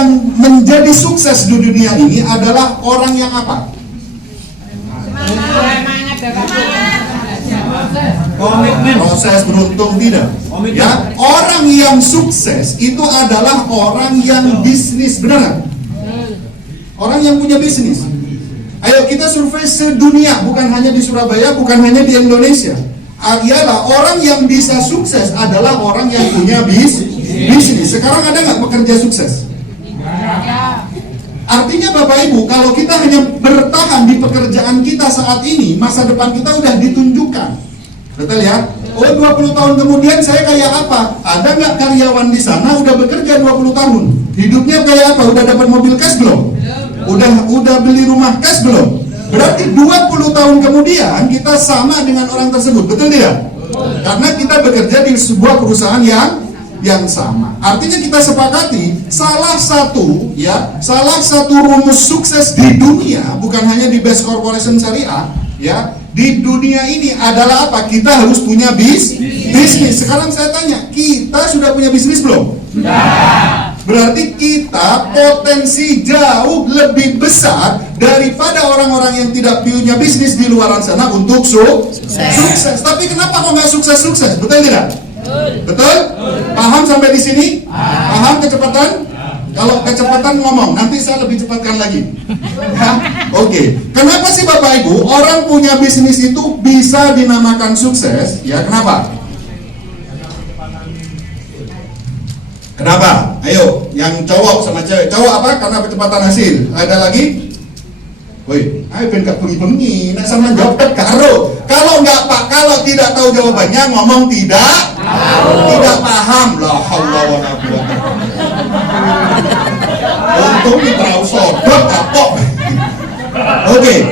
yang menjadi sukses di dunia ini adalah orang yang apa? Proses, beruntung, tidak. Ya, orang yang sukses itu adalah orang yang bisnis, benar nggak? Orang yang punya bisnis. Ayo kita survei sedunia, bukan hanya di Surabaya, bukan hanya di Indonesia. Ialah orang yang bisa sukses adalah orang yang punya bisnis. Sekarang ada nggak pekerja sukses? Artinya Bapak Ibu, kalau kita hanya bertahan di pekerjaan kita saat ini, masa depan kita udah ditunjukkan. Betul ya? Oh, 20 tahun kemudian saya kayak apa? Ada nggak karyawan di sana udah bekerja 20 tahun? Hidupnya kayak apa? Udah dapat mobil cash belum? Udah beli rumah cash belum? Berarti 20 tahun kemudian kita sama dengan orang tersebut, betul tidak? Karena kita bekerja di sebuah perusahaan yang sama. Artinya kita sepakati salah satu rumus sukses di dunia, bukan hanya di Best Corporation Syariah, ya, di dunia ini adalah apa? Kita harus punya bisnis. Sekarang saya tanya, kita sudah punya bisnis belum? Sudah. Berarti kita potensi jauh lebih besar daripada orang-orang yang tidak punya bisnis di luar sana untuk sukses. Tapi kenapa kok nggak sukses? Betul tidak? Betul? Paham sampai di sini? Paham kecepatan? Kalau kecepatan ngomong, nanti saya lebih cepatkan lagi. Ya? Oke. Kenapa sih Bapak Ibu orang punya bisnis itu bisa dinamakan sukses? Ya, kenapa? Kenapa? Ayo, yang cowok sama cewek. Cowok apa? Karena kecepatan hasil. Ada lagi? Woi, ayo ben gak bengi-bengi. Nek sama jawab karo. Kalau enggak Pak, kalau tidak tahu jawabannya ngomong tidak tahu. Tidak paham. La haula wala quwata. Untung diterau sodok kapok. Oke.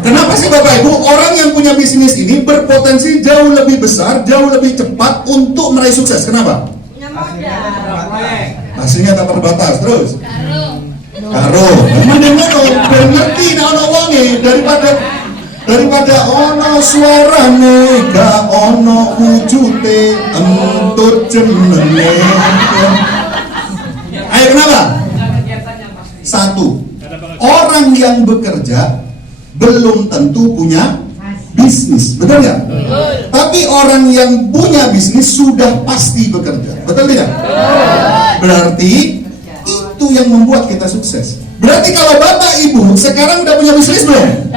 Kenapa sih Bapak Ibu orang yang punya bisnis ini berpotensi jauh lebih besar, jauh lebih cepat untuk meraih sukses? Kenapa? Hasilnya tak terbatas. Terus karo mendengar ngerti nek ana wonge daripada ono suarane gak ono wujude entut jenenge. Ayo, kenapa? Satu, orang yang bekerja belum tentu punya bisnis, betul nggak? Tapi orang yang punya bisnis sudah pasti bekerja, betul tidak? Berarti itu yang membuat kita sukses. Berarti kalau Bapak Ibu sekarang udah punya bisnis belum?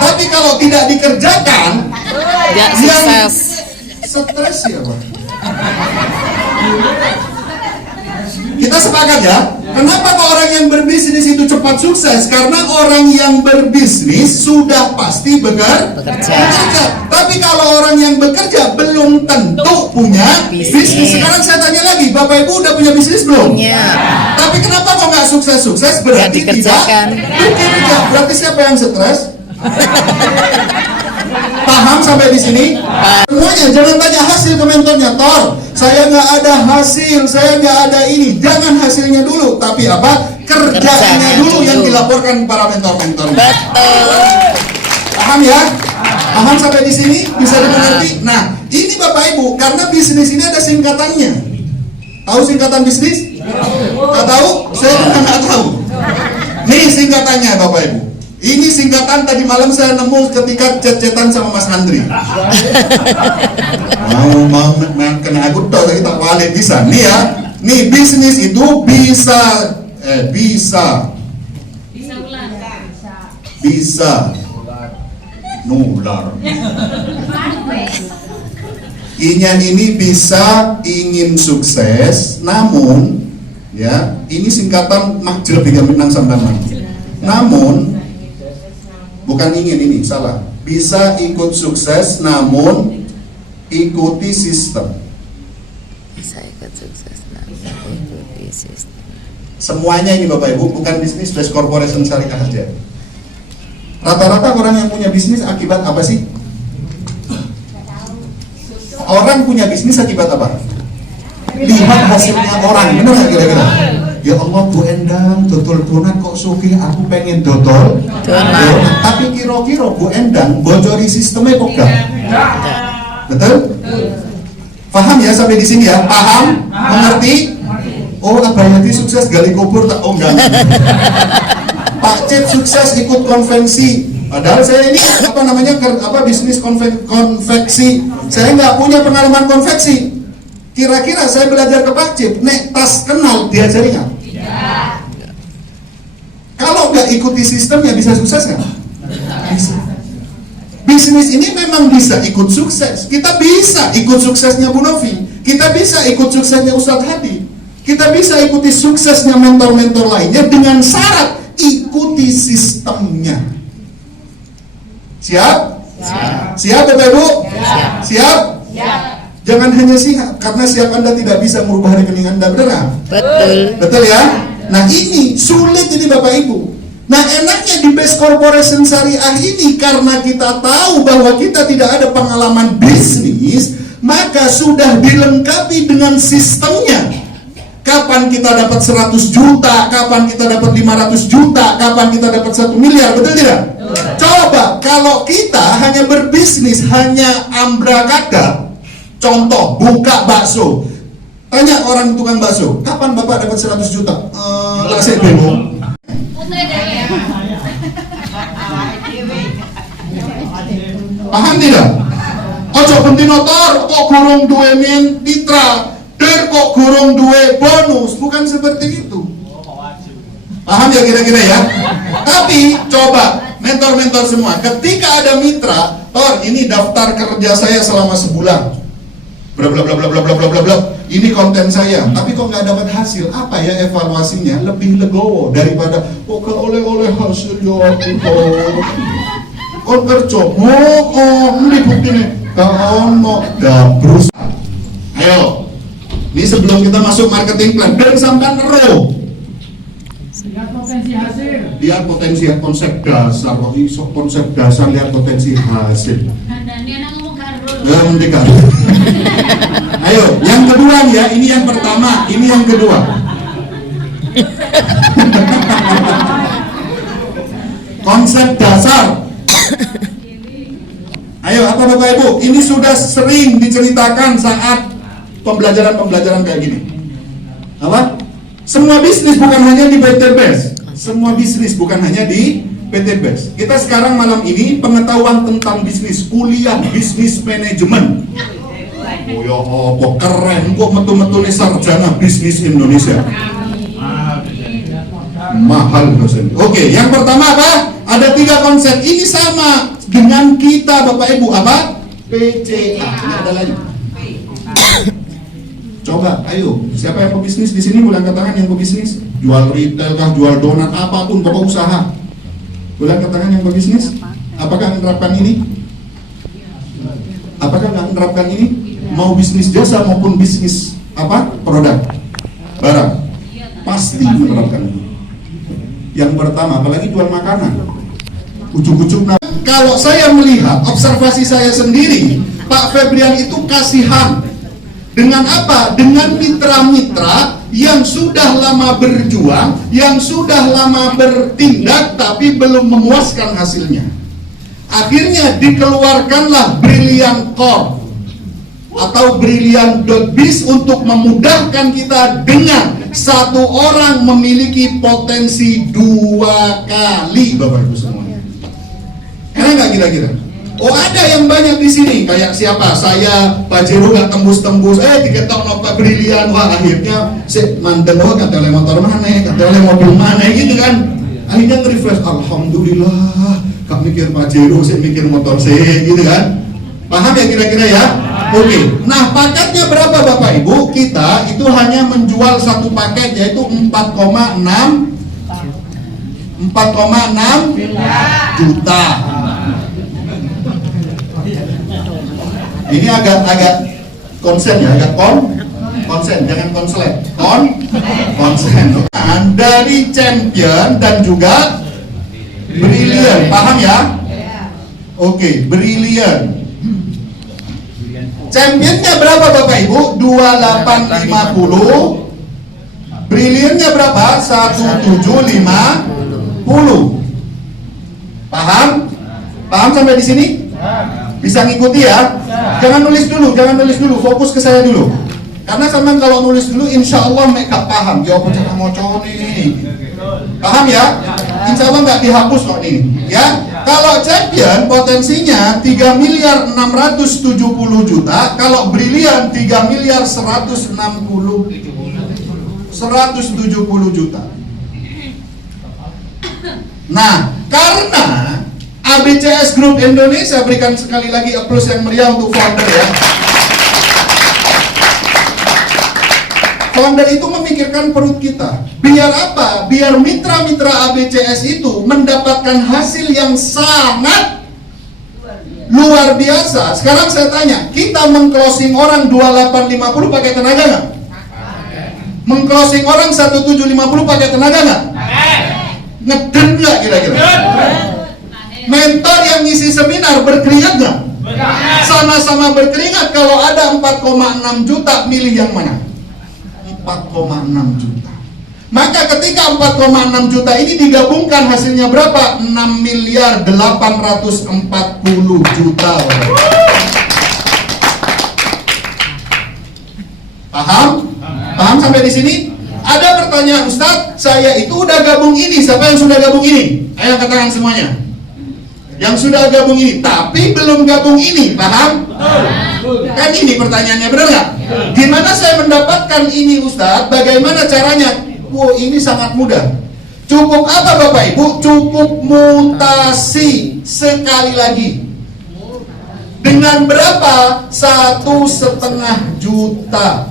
Tapi kalau tidak dikerjakan, tidak yang sukses. Stres ya Pak. Kita sepakat ya. Kenapa kok orang yang berbisnis itu cepat sukses? Karena orang yang berbisnis sudah pasti bekerja. Tapi kalau orang yang bekerja belum tentu punya bisnis. Sekarang saya tanya lagi, Bapak Ibu udah punya bisnis belum? Ya. Tapi kenapa kok nggak sukses? Berarti tidak bekerja. Berarti siapa yang stres? Paham sampai di sini? Semuanya jangan tanya hasil ke mentornya. Tor, saya nggak ada hasil, saya nggak ada ini. Jangan hasilnya dulu, tapi apa? Kerjanya dulu yang dilaporkan para mentor-mentor. Betul. Paham ya? Paham sampai di sini? Bisa dimengerti? Nah, ini Bapak Ibu, karena bisnis ini ada singkatannya. Tahu singkatan bisnis? Nggak tahu? Saya juga nggak tahu. Nih singkatannya Bapak Ibu. Ini singkatan tadi malam saya nemu ketika chat-chatan sama Mas Andri. mau kena aku tahu tapi tak balik bisa. Nih ya, nih bisnis itu bisa nular. Inya ini bisa ingin sukses, namun ya ini singkatan makjil bigaminang sampean. Namun bukan ingin, ini salah. Bisa ikut sukses namun ikuti sistem. Bisa ikut sukses namun ikuti sistem. Semuanya ini Bapak Ibu, bukan bisnis Best Corporation Syariah aja. Rata-rata orang yang punya bisnis akibat apa sih? Orang punya bisnis akibat apa? Lihat hasilnya orang, benar nggak kira-kira? Ya Allah, Bu Endang dodol donat kok sugih, aku pengen dodol donat. Tapi kira-kira Bu Endang bocori sistemnya kok gak? Betul? Paham ya sampai di sini ya? Paham? Mengerti? Oh, Abayati sukses gali kubur tak? Oh enggak. Pak Cip sukses ikut konvensi. Padahal saya ini bisnis konveksi. Saya nggak punya pengalaman konveksi. Kira-kira saya belajar ke Pak Cip, nek tas kenal diajari nggak? Tidak. Kalau nggak ikuti sistemnya bisa sukses nggak? Bisa. Bisnis ini memang bisa ikut sukses. Kita bisa ikut suksesnya Bu Novi. Kita bisa ikut suksesnya Ustadz Hadi. Kita bisa ikuti suksesnya mentor-mentor lainnya dengan syarat ikuti sistemnya. Siap? Siap Bapak Ibu? Siap? Jangan hanya siap, karena siap Anda tidak bisa merubah rekening Anda, benar nggak? Betul ya? Nah ini sulit ini Bapak Ibu. Nah enaknya di Base Corporation Syariah ini, karena kita tahu bahwa kita tidak ada pengalaman bisnis, maka sudah dilengkapi dengan sistemnya. Kapan kita dapat 100 juta, kapan kita dapat 500 juta, kapan kita dapat 1 miliar, betul tidak? Coba kalau kita hanya berbisnis, hanya ambrakadabra. Contoh, buka bakso. Tanya orang tukang bakso, kapan Bapak dapat 100 juta? Lasik bemo. Paham tidak? Ojo pentinotor kok gurung duwe mitra, der kok gurung duwe bonus, bukan seperti itu. Paham ya kira-kira ya? Tapi coba mentor-mentor semua, ketika ada mitra, Tor, ini daftar kerja saya selama sebulan. Bla bla bla bla bla bla bla bla bla. Ini konten saya, tapi kok nggak dapat hasil. Apa ya evaluasinya? Lebih legowo daripada kok ke oleh-oleh hasil ya aku kon kerja. Ini buktinya. Kamu dabrus. Ayo. Ini sebelum kita masuk marketing plan, dan sampai nero. Lihat potensi hasil. Lihat potensi konsep dasar, konsep dasar lihat potensi hasil. Ayo, yang kedua ya, ini yang pertama, ini yang kedua. Konsep dasar. Ayo, apa Bapak Ibu? Ini sudah sering diceritakan saat pembelajaran kayak gini. Apa? Semua bisnis bukan hanya di PT Base. Semua bisnis bukan hanya di PT Base. Kita sekarang malam ini pengetahuan tentang bisnis, kuliah bisnis manajemen. Oh ya apa keren kok metu-metu sarjana bisnis Indonesia. Mahal dosen. Oke, yang pertama apa? Ada 3 konsep. Ini sama dengan kita Bapak Ibu apa? PCA. Ini ada lagi. Coba, ayo, siapa yang pebisnis di sini? Boleh angkat tangan yang pebisnis? Jual retail kah, jual donat, apapun, pokok usaha. Boleh angkat tangan yang pebisnis? Apakah menerapkan ini? Apakah nggak menerapkan ini? Mau bisnis jasa maupun bisnis apa? Produk, barang, pasti menerapkan ini. Yang pertama, apalagi jual makanan, ujuk-ujuk. Kalau saya melihat observasi saya sendiri, Pak Febrian itu kasihan. Dengan apa? Dengan mitra-mitra yang sudah lama berjuang, yang sudah lama bertindak, tapi belum memuaskan hasilnya. Akhirnya dikeluarkanlah Brilliant Corp atau Brilliant.biz untuk memudahkan kita dengan satu orang memiliki potensi 2 kali, Bapak Ibu semuanya. Enak nggak kira-kira? Oh ada yang banyak di sini, kayak siapa? Saya, Pajero nggak tembus-tembus, diketok nopo Brilian, wah akhirnya si mantel wah kata oleh motor mana, kata oleh mobil mana gitu kan? Akhirnya nge-refresh, alhamdulillah, kak mikir Pajero, saya mikir motor saya gitu kan? Paham ya kira-kira ya? Oke. Nah paketnya berapa Bapak Ibu? Kita itu hanya menjual satu paket yaitu 4,6 juta. Ini agak konsen ya, agak konsen, jangan konslet, konsen. Dari Champion dan juga Brilliant, paham ya? Oke, Brilliant. Championnya berapa Bapak Ibu? 2850. Brilliantnya berapa? 1750. Paham? Paham sampai di sini? Bisa ngikuti ya? Jangan nulis dulu, fokus ke saya dulu. Karena sampean kalau nulis dulu insya Allah mereka paham. Ya apa cara ngocok nih? Paham ya? Insya Allah nggak dihapus kok ini. Ya. Kalau champion potensinya 3 miliar 670 juta. Kalau brilian 3 miliar 170 juta. Nah, karena ABCS Group Indonesia, berikan sekali lagi applause yang meriah untuk founder ya. Founder itu memikirkan perut kita. Biar apa? Biar mitra-mitra ABCS itu mendapatkan hasil yang sangat luar biasa. Sekarang saya tanya, kita meng-closing orang 2850 pakai tenaga nggak? Meng-closing orang 1750 pakai tenaga nggak? Ngeden nggak kira-kira? Mentor yang ngisi seminar berkeringat nggak? Sama-sama berkeringat. Kalau ada 4,6 juta, milih yang mana? 4,6 juta. Maka ketika 4,6 juta ini digabungkan hasilnya berapa? 6 miliar 840 juta. Paham? Paham sampai di sini? Ada pertanyaan, Ustadz, saya itu udah gabung ini. Siapa yang sudah gabung ini? Ayo katakan semuanya. Yang sudah gabung ini, tapi belum gabung ini, paham? Kan ini pertanyaannya, benar nggak? Gimana saya mendapatkan ini, Ustadz? Bagaimana caranya? Wow, ini sangat mudah. Cukup apa Bapak Ibu? Cukup mutasi sekali lagi. Dengan berapa? 1,5 juta.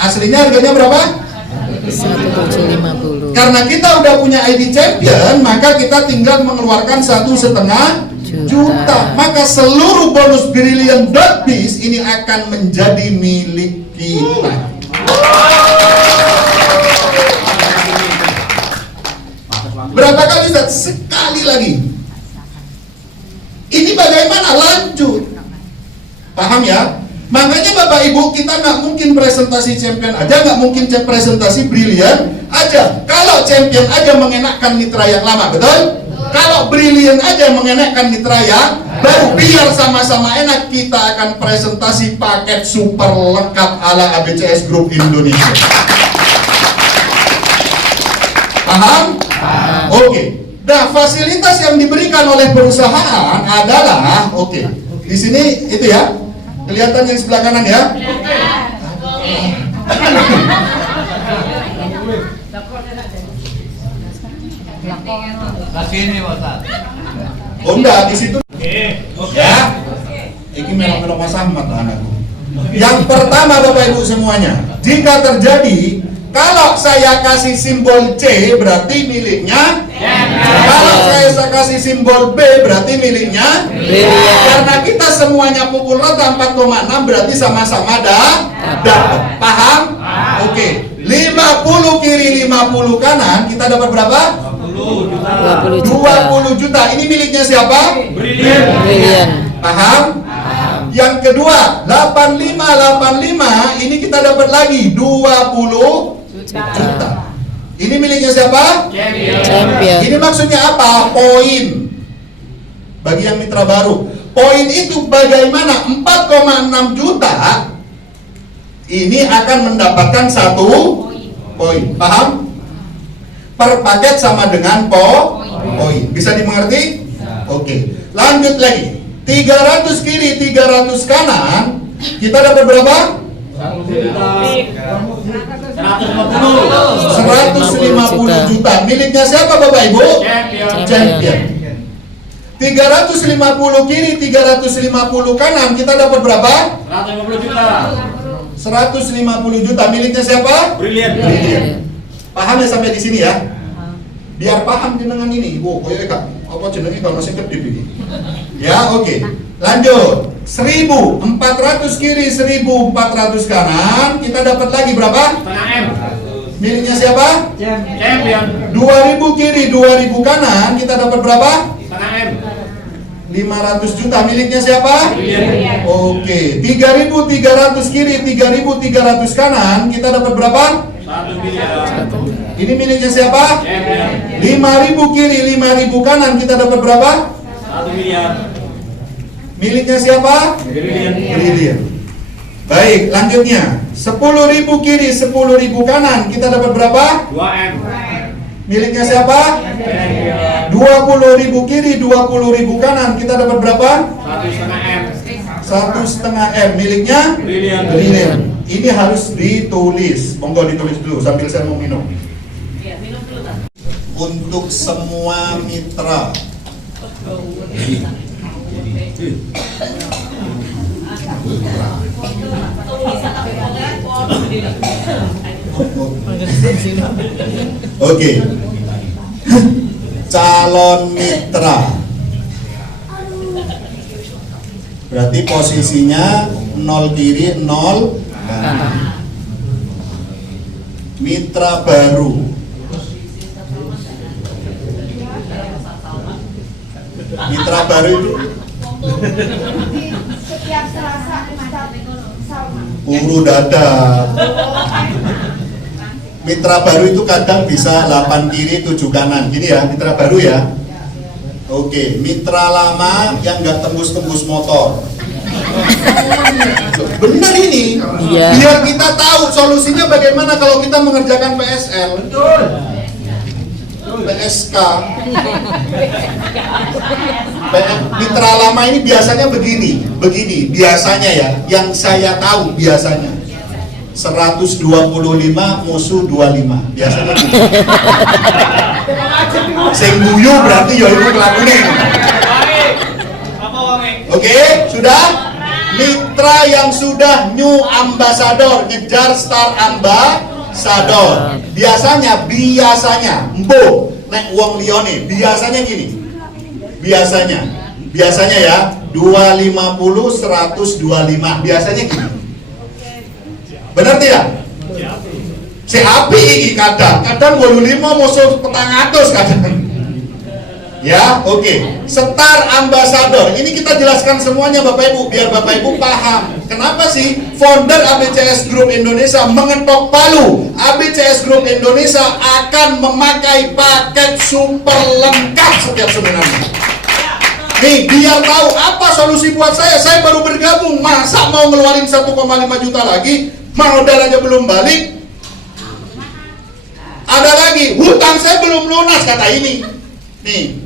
Aslinya harganya berapa? 1750. Karena kita udah punya ID champion, maka kita tinggal mengeluarkan 1,5 juta. Maka seluruh bonus Brilliant.biz ini akan menjadi milik kita. Berapa kali Ustaz? Sekali lagi. Ini bagaimana? Lanjut. Paham ya? Makanya Bapak Ibu, kita nggak mungkin presentasi champion aja, nggak mungkin presentasi Brilliant aja. Kalau champion aja mengenakkan mitra yang lama, betul? Kalau Brilliant aja mengenakkan mitra yang baru, biar sama-sama enak, kita akan presentasi paket super lengkap ala ABCS Group Indonesia. Paham? Oke. Nah, fasilitas yang diberikan oleh perusahaan adalah, oke. Di sini itu ya. Kelihatan yang sebelah kanan ya? Oh enggak, di situ. Ya. Ini melok-melok masamat anakku. Yang pertama Bapak Ibu semuanya, jika terjadi kalau saya kasih simbol C berarti miliknya. Kalau saya kasih simbol B berarti miliknya. Karena kita semuanya pukul rata 4,6 berarti sama-sama dapat. Paham? Oke. 50 kiri 50 kanan kita dapat berapa? 20 juta. Ini miliknya siapa? Brilliant. Paham? Yang kedua, 85 ini kita dapat lagi 20 juta. Ini miliknya siapa? Champion. Ini maksudnya apa? Poin. Bagi yang mitra baru, poin itu bagaimana 4,6 juta ini akan mendapatkan 1 poin. Paham? Per paket sama dengan poin. Bisa dimengerti? Oke. Lanjut lagi. 300 kiri 300 kanan kita dapat berapa? 150 juta. Miliknya siapa Bapak Ibu? Champion. 350 kiri 350 kanan kita dapat berapa? 150 juta. 150 juta. Miliknya siapa? Brilliant. Paham ya sampai di sini ya? Biar paham jenengan ini. Ibu, koyo Kak, apa jenenge kalau masih kedip ini? Ya, oke. Lanjut. 1.400 kiri 1.400 kanan kita dapat lagi berapa? Setengah M. Miliknya siapa? Champion. 2.000 kiri 2.000 kanan kita dapat berapa? Setengah M. 500 juta. Miliknya siapa? Brilliant. Oke. 3.300 kiri 3.300 kanan kita dapat berapa? 1 miliar. Ini miliknya siapa? Champion. 5.000 kiri 5.000 kanan kita dapat berapa? 1 miliar. Miliknya siapa? Brilliant. Brilliant. Baik, lanjutnya 10.000 kiri, 10.000 kanan. Kita dapat berapa? 2M. Miliknya siapa? 20.000 kiri, 20.000 kanan. Kita dapat berapa? 1,5M. 1,5 M. Miliknya? Brilliant. Ini harus ditulis. Monggo ditulis dulu sambil saya mau minum. Untuk semua mitra Oke. Calon mitra. Berarti posisinya 0 kiri, 0 kanan. Mitra baru. Mitra baru itu setiap Selasa Ustaz Salma. uru dada. Mitra baru itu kadang bisa 8 kiri 7 kanan. Gini ya, mitra baru ya. Oke, mitra lama yang nggak tembus-tembus motor. Benar ini. Iya. Biar kita tahu solusinya bagaimana kalau kita mengerjakan PSL. PSK. Mitra lama ini biasanya begini biasanya ya, yang saya tahu biasanya 125 musuh 25 biasanya gitu. Sing guyu berarti ya itu kelakune. Oke, sudah? Mitra yang sudah new ambassador, ngejar star ambassador. Biasanya mbo nek wong liyane biasanya gini. Biasanya ya 250 125 biasanya gini. Benar tidak? Si api iki kadang 85 musuh 400 kadang. Ya, oke. Star ambassador. Ini kita jelaskan semuanya Bapak Ibu biar Bapak Ibu paham. Kenapa sih founder ABCS Group Indonesia mengetok palu? ABCS Group Indonesia akan memakai paket super lengkap setiap seminarnya. Nih, biar tahu apa solusi buat saya. Saya baru bergabung, masa mau ngeluarin 1,5 juta lagi? Modal aja belum balik. Ada lagi, hutang saya belum lunas kata ini. Nih,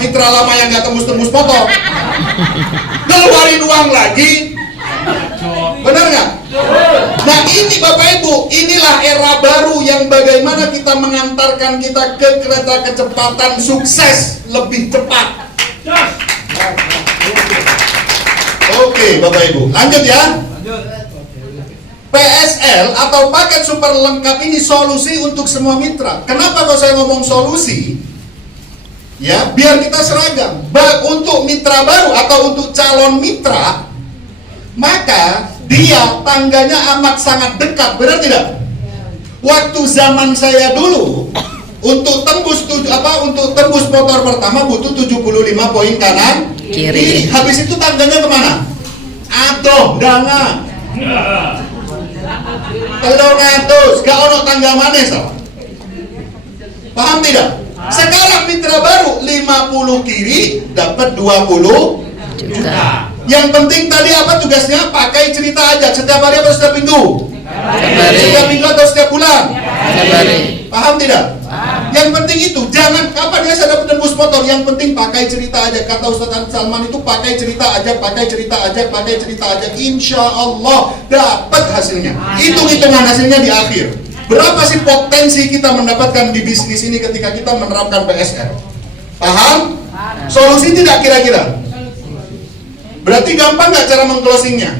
mitra lama yang gak tembus-tembus motor ngeluarin uang lagi. Benar nggak? Nah ini Bapak Ibu, inilah era baru yang bagaimana kita mengantarkan kita ke kereta kecepatan sukses lebih cepat. Oke Bapak Ibu, lanjut ya. PSL atau paket super lengkap ini solusi untuk semua mitra. Kenapa kalau saya ngomong solusi? Ya, biar kita seragam. Untuk mitra baru atau untuk calon mitra, maka dia tangganya amat sangat dekat, benar tidak? Waktu zaman saya dulu, untuk tembus motor pertama butuh 75 poin kanan Kiri. Habis itu tangganya kemana? Adoh, danga. Telur ngatus, gak ono tangga manis. Paham tidak? Sekarang mitra baru 50 kiri dapat 20 juta. Yang penting tadi apa tugasnya? Pakai cerita aja. Setiap hari atau setiap minggu? Setiap minggu atau setiap bulan? Paham tidak? Yang penting itu, jangan kapan ya saya dapat tembus motor. Yang penting pakai cerita aja. Kata Ustaz Salman itu pakai cerita aja, pakai cerita aja, pakai cerita aja. Insya Allah dapat hasilnya. Hitung-hitungan hasilnya di akhir. Berapa sih potensi kita mendapatkan di bisnis ini ketika kita menerapkan PSL? Paham? Solusi tidak kira-kira? Berarti gampang nggak cara mengclosingnya?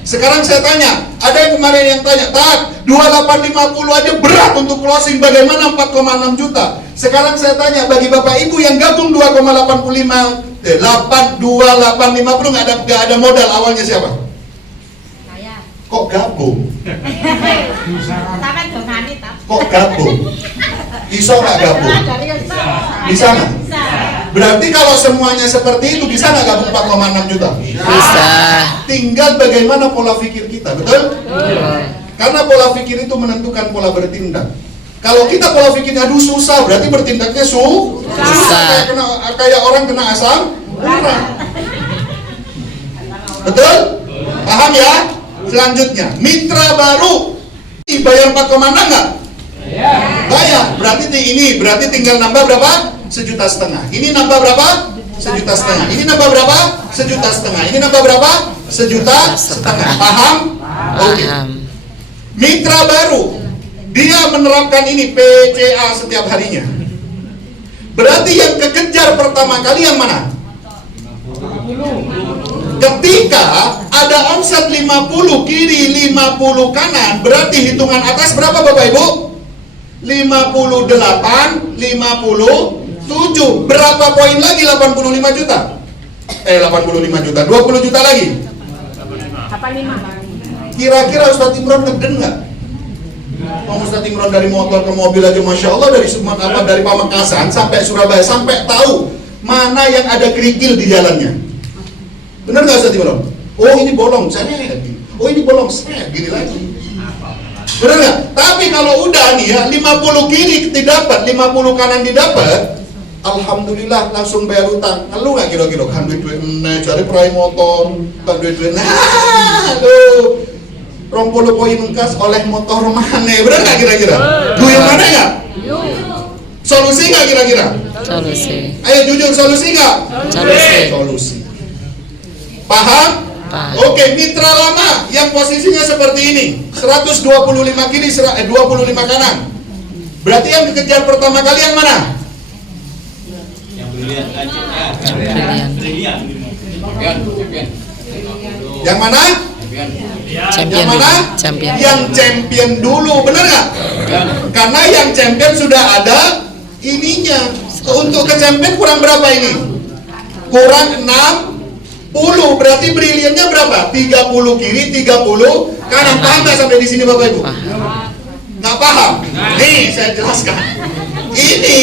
Sekarang saya tanya, ada yang kemarin yang tanya, "Tak, 2850 aja berat untuk closing, bagaimana 4,6 juta?" Sekarang saya tanya, bagi Bapak Ibu yang gabung 2,85 nggak ada modal awalnya siapa? Saya. Kok gabung? Sampai dongani tak? Kok gabung? Iso nggak gabung? Bisa nggak? Berarti kalau semuanya seperti itu bisa nggak gabung 4,6 juta? Bisa. Tinggal bagaimana pola pikir kita, betul? Karena pola pikir itu menentukan pola bertindak. Kalau kita pola pikirnya aduh susah, berarti bertindaknya susah. Kayak orang kena asam urat. Betul? Paham ya? Selanjutnya, mitra baru bayar 4,6 nggak? Bayar. Berarti tinggal nambah berapa? 1,5 juta. Ini nambah berapa? 1,5 juta. Ini nambah berapa? 1,5 juta. Ini nambah berapa? 1,5 juta. Paham? Oke. Mitra baru, dia menerapkan ini PCA setiap harinya. Berarti yang kekejar pertama kali yang mana? Ketika ada omset 50 kiri, 50 kanan, berarti hitungan atas berapa Bapak Ibu? 58, 57. Berapa poin lagi 85 juta? 85 juta, 20 juta lagi. 85. Kira-kira Ustadz Imron ngeden nggak? Ustadz Imron dari motor ke mobil aja Masya Allah, dari Pamekasan sampai Surabaya, sampai tahu mana yang ada kerikil di jalannya. Bener nggak Ustadz Imron? Oh ini bolong, oh ini bolong, gini lagi. Bener nggak? Tapi kalau udah nih ya, 50 kiri didapat, 50 kanan didapat, alhamdulillah langsung bayar utang. Lu nggak kira-kira kan duit cari perai motor, kan duit aduh, 20 poin kas oleh motor mana? Bener nggak kira-kira? Duit mana nggak? Solusi nggak kira-kira? Solusi. Ayo jujur, solusi nggak? Solusi. Paham? Oke, mitra lama yang posisinya seperti ini, 125 kiri, 25 kanan. Berarti yang dikejar pertama kali yang mana? Yang mana? Champion Yang mana? dulu. Champion. Yang champion dulu, benar nggak? Karena yang champion sudah ada ininya. Untuk ke champion kurang berapa ini? Kurang 60, berarti brilliantnya berapa? 30 kiri, 30 kanan. Paham nggak sampai di sini Bapak Ibu? Nggak paham? Nih saya jelaskan. Ini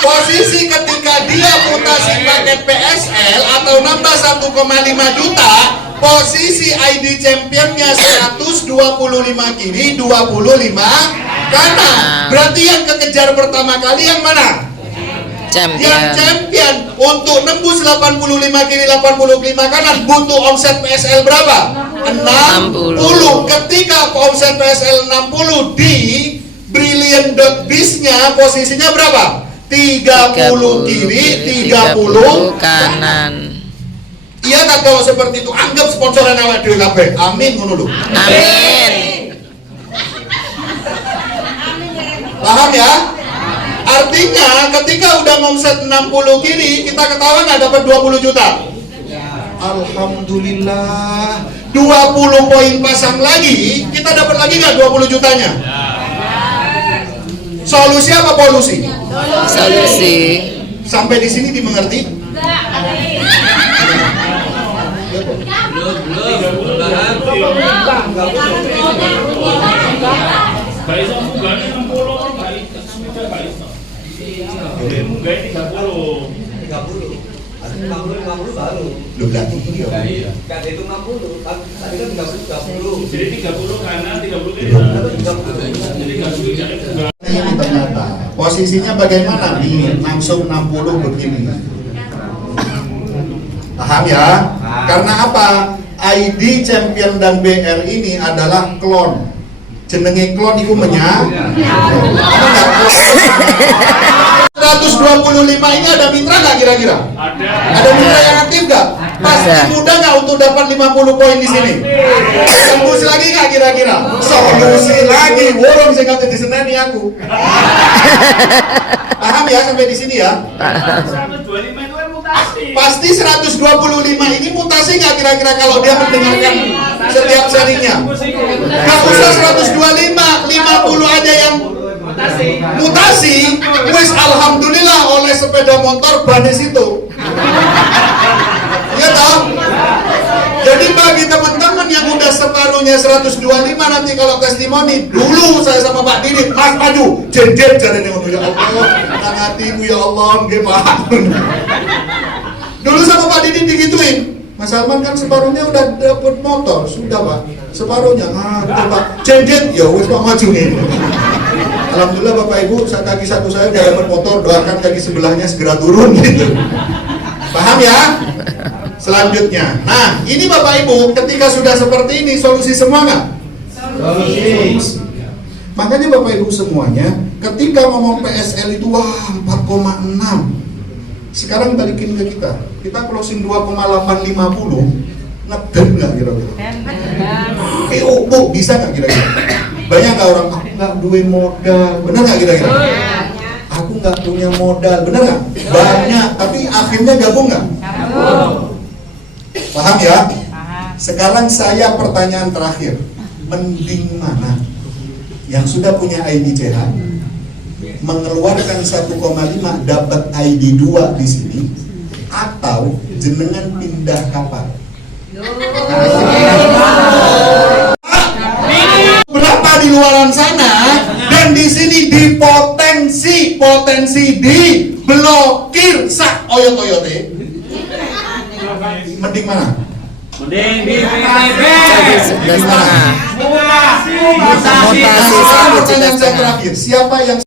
posisi ketika dia mutasi paket PSL atau nambah 1,5 juta, posisi ID championnya 125 kiri, 25 kanan. Berarti yang kekejar pertama kali yang mana? Yang champion. Untuk nembus 85 kiri, 85 kanan butuh omset PSL berapa? 60. Ketika omset PSL 60 di Brilliant.biz-nya posisinya berapa? 30 kiri, 30 kanan. Iya kan kalau seperti itu, anggap sponsoran awak dhewe kabeh. Amin ngono lho. Amin. Paham ya? Artinya ketika udah ngomset 60 kiri, kita ketawa nggak dapat 20 juta. Alhamdulillah. 20 poin pasang lagi, kita dapat lagi nggak 20 jutanya? Solusi apa polusi? Solusi. Sampai di sini dimengerti? Lu ganti Gak itu 60, tadi kan 30. Jadi 30 kanan, 30 kiri. ini ternyata posisinya bagaimana nih, langsung 60 begini. Paham ya? Karena apa? ID champion dan BR ini adalah klon. Jenenge klon itu menya. 125 ini ada mitra nggak kira-kira? Ada mitra yang aktif nggak? Pasti mudah nggak untuk dapat 50 poin di sini? Tembus lagi nggak kira-kira? Solusi lagi. Worong saya kata di seneni aku. Paham ya sampai di sini ya? 125 itu kan mutasi. Pasti 125 ini mutasi nggak kira-kira kalau dia mendengarkan setiap serinya? Nggak usah 125, 50 aja yang mutasi. Wes alhamdulillah oleh sepeda motor banis itu. Ya toh? Jadi bagi teman-teman yang udah separuhnya 125 nanti kalau testimoni, dulu saya sama Pak Didit, Mas maju, jenjet jadi nih ya Allah, nang hatimu ya Allah, nggih Pak. Dulu sama Pak Didit digituin. Mas Salman kan separuhnya udah dapat motor, sudah Pak. Separuhnya, Pak, jenjet, ya wes Pak maju nih. Alhamdulillah Bapak Ibu, kaki satu saya udah dapat motor, doakan kaki sebelahnya segera turun gitu. Paham ya? selanjutnya. Nah, ini Bapak Ibu, ketika sudah seperti ini, solusi semua nggak? Solusi. Makanya Bapak Ibu semuanya, ketika ngomong PSL itu, wah 4,6. Sekarang balikin ke kita. Kita closing 2,850. Ngeden nggak kira-kira? Bu, bisa nggak kira-kira? Banyak nggak orang, aku nggak duit modal. Bener nggak kira-kira? Aku nggak punya modal. Bener nggak? Banyak, tapi akhirnya gabung nggak? Paham ya? Sekarang saya pertanyaan terakhir. Mending mana? Yang sudah punya ID CH mengeluarkan 1,5 dapat ID 2 di sini, atau jenengan pindah kapal? Berapa di luaran sana, dan di sini potensi diblokir sak oyot-oyote. Mending mana? Mending di PTB. 11,5. Mutasi. Mutasi Nah, sekarang 1,5 pertanyaan saya terakhir, siapa yang